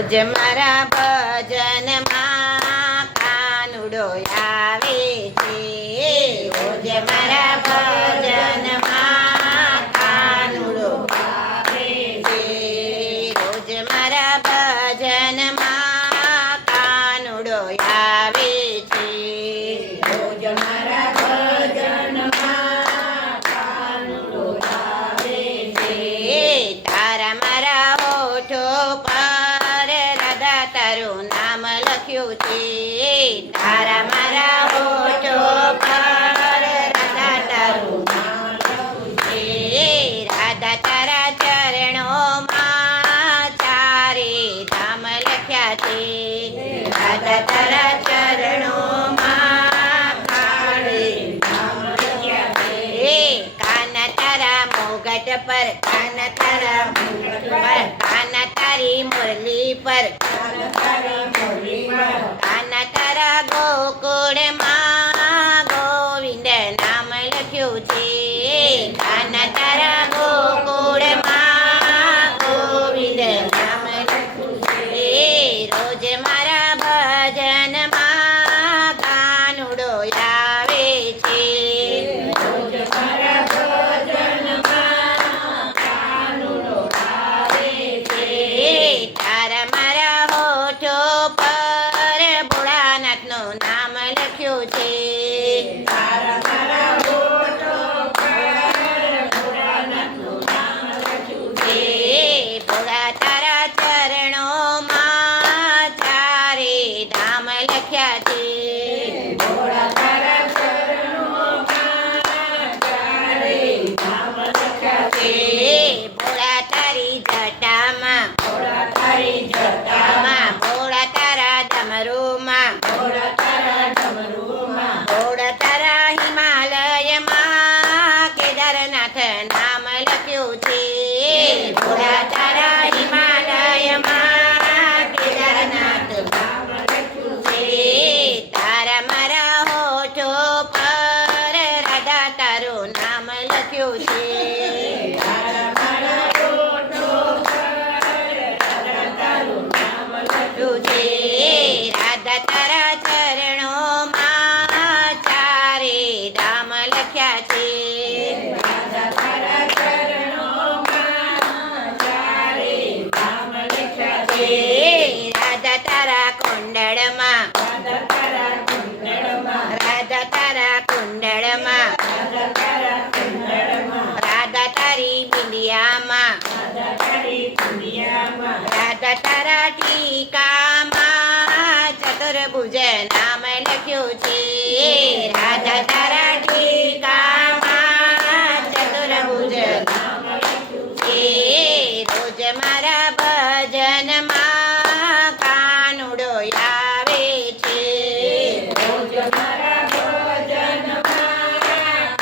રોજ મારા ભજનમાં કાનુડો આવે છે. રોજ મારા ભજનમાં કાનુડો આવે છે. રોજ મારા ભજનમાં કાનુડો આવે છે. રોજ મારા ભજનમાં કાનુડો આવે છે. તારા મારા હોઠો પર રાધા તારું નામ લખ્યું છે. તારા મારા હોઠો પર રાધા તારું નામ લખ્યું છે. રાધા તારા ચરણોમાં ચારે ધામ લખ્યા છે. રાધા તારા ચરણોમાં ચારે ધામ લખ્યા છે. કાન તારા મોગટ પર કાન તારા મોગટ પર કાન તારી મુરલી પર કાન તારા ગોકુળમાં ગોવિંદ નામ લખ્યું છે. કાન તારા ગોકુળમાં ગોવિંદ નામ લખ્યું છે. રોજ મારા ભજનમાં કાનુડો આવે છે. રોજ મારા ભજનમાં કાનુડો આવે છે. તારા મારા હોઠો પર ભોળાનાથનું નામ લખ્યું છે. તારા મારા હોઠો પર ભોળાનાથનું નામ લખ્યું છે. ભોળા તારા ચરણોમાં ચારે ધામ લખ્યા છે. ભોળા તારા ચરણોમાં ચારે ધામ લખ્યા છે. ભોળા તારી જટામાં ભોળા તારી જટામાં ભોળા તારા ડમરૂમાં ભોળા તારા ડમરૂમાં ભોળા તારા હિમાલયમાં કેદારનાથ નામ લખ્યું છે. ભોળા તારા હિમાલયમાં કેદારનાથ નામ લખ્યું છે. તારા મારા હોઠો પર રાધા તારું નામ લખ્યું છે. તારા મારા હોઠો પર રાધા તારું નામ લખ્યું છે. રાધા તારા ચરણોમાં ચારે ધામ લખ્યા છે. રાધા તારા ચરણોમાં ચારે ધામ લખ્યા છે. રાધા તારા કુંડળમાં રાધા તારા કુંડળમાં રાધા તારા કુંડળમાં રાધા તારા કુંડળમાં રાધા તારી બિંદિયામાં રાધા તારી બિંદિયામાં રાધા તારા ટીકામાં ચતુર્ભુજ નામ લખ્યું છે. રાધા તારા ટીકામાં ચતુર્ભુજ નામ લખ્યું છે. રોજ મારા ભજનમાં કાનુડો આવે છે. રોજ મારા ભજનમાં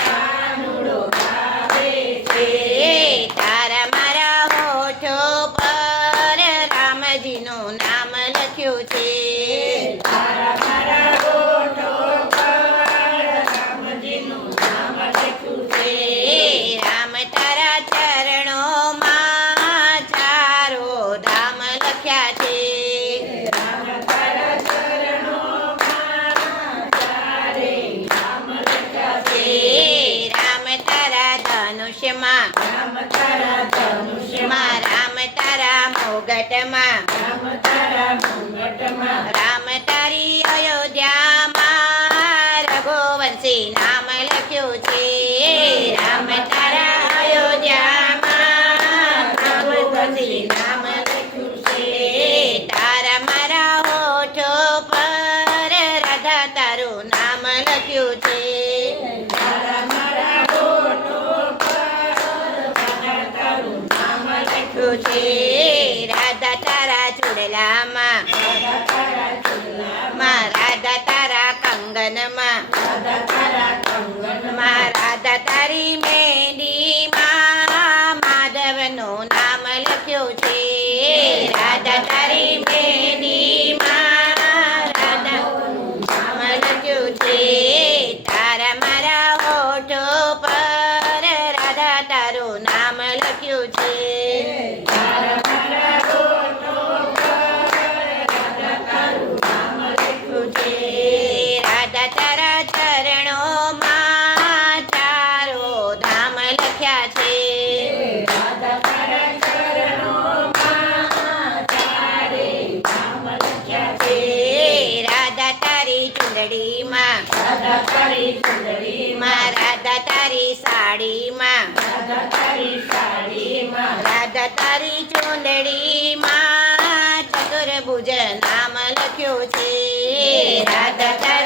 કાનુડો આવે છે. તારા મારા હોઠો પર રામજીનું નામ લખ્યું છે. તારા મારા હોઠો પર રામજીનું નામ લખ્યું છે. રામ તારા ચરણોમાં ચારો ધામ લખ્યા છે. રામ તારા ચરણોમાં ચારે ધામ લખ્યા છે. રામ તારા ધનુષ્યમાં રામ તારા ધનુષ્યમાં રામ તારા મોગટમાં રામ તારા મોગટમાં રામ તારી અયોધ્યામાં રઘુવંશી નામ લખ્યું છે. રામ તારા અયોધ્યામાં રઘુવંશી નામ લખ્યું છે. તારા મારા હોઠો પર રાધા તારું નામ લખ્યું છે. તારા મારા હોઠો પર રાધા તારું નામ લખ્યું છે. રાધા તારા ચૂડલામાં રાધા તારા ચૂડલામાં રાધા તારા કંગનમાં રાધા તારા કંગનમાં રાધા તારી મહેંદીમાં માધવનું નામ લખ્યું છે. રાધા તારી મહેંદીમાં રાધાનું નામ લખ્યું છે. તારા મારા હોઠો પર રાધા તારું નામ લખ્યું છે. તારા મારા હોઠો પર તારી ચૂંદડીમાં ચતુર્ભુજ નામ લખ્યું છે રાધા